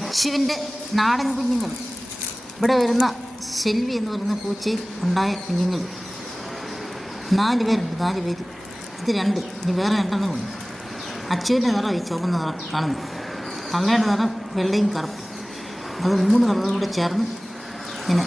അച്ചുവിൻ്റെ നാടൻ കുഞ്ഞുങ്ങൾ. ഇവിടെ വരുന്ന സെൽവി എന്ന് പറയുന്ന പൂച്ചയിൽ ഉണ്ടായ കുഞ്ഞുങ്ങൾ 4 പേരുണ്ട്. 4 പേര്. ഇത് 2, ഇനി വേറെ 2 ഉണ്ട്. അച്ചുവിൻ്റെ നിറം ഈ ചുവന്ന നിറം കാണുന്നു. തള്ളയുടെ നിറം വെള്ളയും കറുപ്പും. അത് 3 കളറും കൂടെ ചേർന്ന് ഇങ്ങനെ